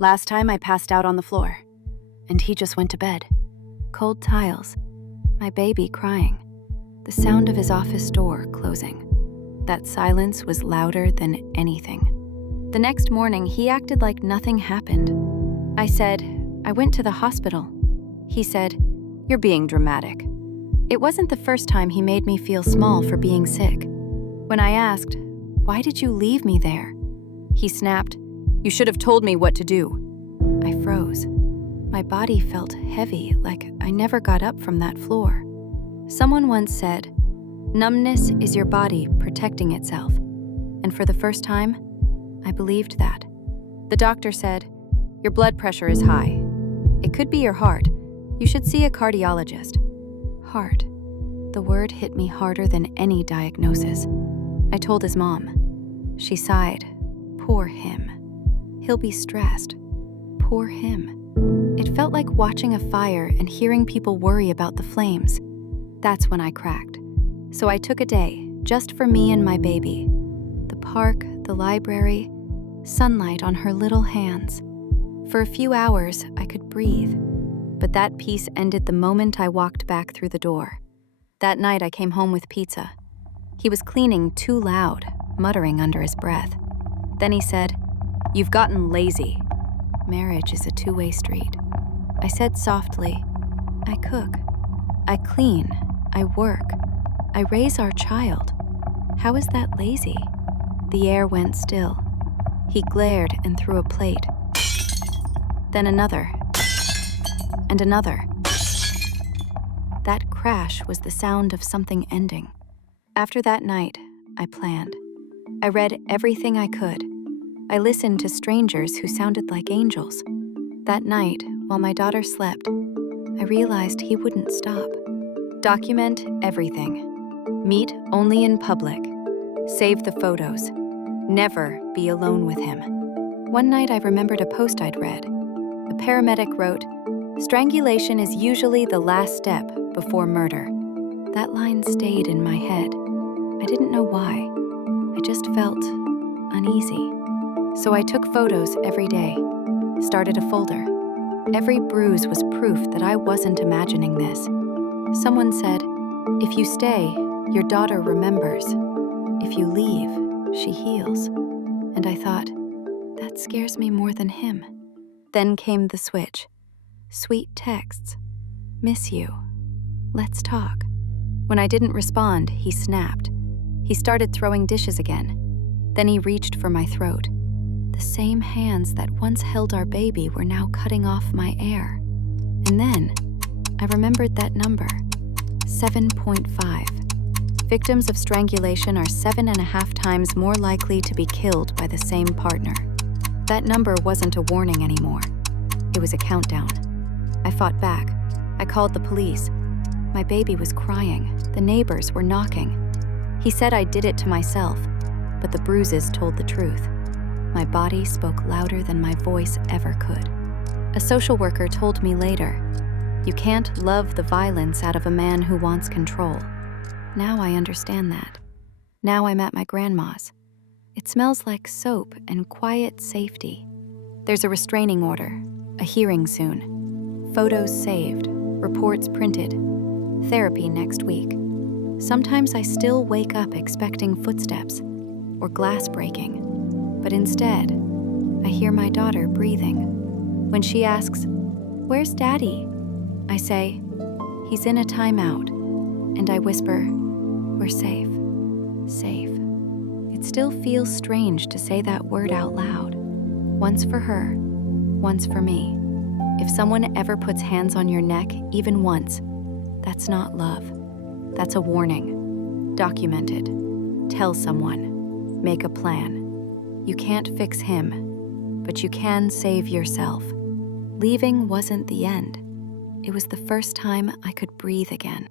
Last time I passed out on the floor, and he just went to bed. Cold tiles, my baby crying, the sound of his office door closing. That silence was louder than anything. The next morning, he acted like nothing happened. I said, "I went to the hospital." He said, "You're being dramatic." It wasn't the first time he made me feel small for being sick. When I asked, "Why did you leave me there?" he snapped, "You should have told me what to do." I froze. My body felt heavy, like I never got up from that floor. Someone once said, "Numbness is your body protecting itself." And for the first time, I believed that. The doctor said, "Your blood pressure is high. It could be your heart. You should see a cardiologist." Heart. The word hit me harder than any diagnosis. I told his mom. She sighed. Poor him. He'll be stressed. Poor him. It felt like watching a fire and hearing people worry about the flames. That's when I cracked. So I took a day, just for me and my baby. The park, the library, sunlight on her little hands. For a few hours, I could breathe. But that peace ended the moment I walked back through the door. That night, I came home with pizza. He was cleaning too loud, muttering under his breath. Then he said, "You've gotten lazy." Marriage is a two-way street. I said softly, "I cook. I clean. I work. I raise our child. How is that lazy?" The air went still. He glared and threw a plate. Then another. And another. That crash was the sound of something ending. After that night, I planned. I read everything I could. I listened to strangers who sounded like angels. That night, while my daughter slept, I realized he wouldn't stop. Document everything. Meet only in public. Save the photos. Never be alone with him. One night I remembered a post I'd read. A paramedic wrote, "Strangulation is usually the last step before murder." That line stayed in my head. I didn't know why. I just felt uneasy. So I took photos every day, started a folder. Every bruise was proof that I wasn't imagining this. Someone said, "If you stay, your daughter remembers. If you leave, she heals." And I thought, that scares me more than him. Then came the switch. Sweet texts. "Miss you. Let's talk." When I didn't respond, he snapped. He started throwing dishes again. Then he reached for my throat. The same hands that once held our baby were now cutting off my air. And then I remembered that number, 7.5. Victims of strangulation are 7.5 times more likely to be killed by the same partner. That number wasn't a warning anymore. It was a countdown. I fought back. I called the police. My baby was crying. The neighbors were knocking. He said I did it to myself, but the bruises told the truth. My body spoke louder than my voice ever could. A social worker told me later, "You can't love the violence out of a man who wants control." Now I understand that. Now I'm at my grandma's. It smells like soap and quiet safety. There's a restraining order, a hearing soon, photos saved, reports printed, therapy next week. Sometimes I still wake up expecting footsteps or glass breaking. But instead, I hear my daughter breathing. When she asks, "Where's Daddy?" I say, "He's in a timeout." And I whisper, "We're safe, safe." It still feels strange to say that word out loud. Once for her, once for me. If someone ever puts hands on your neck, even once, that's not love. That's a warning. Document it. Tell someone. Make a plan. You can't fix him, but you can save yourself. Leaving wasn't the end. It was the first time I could breathe again.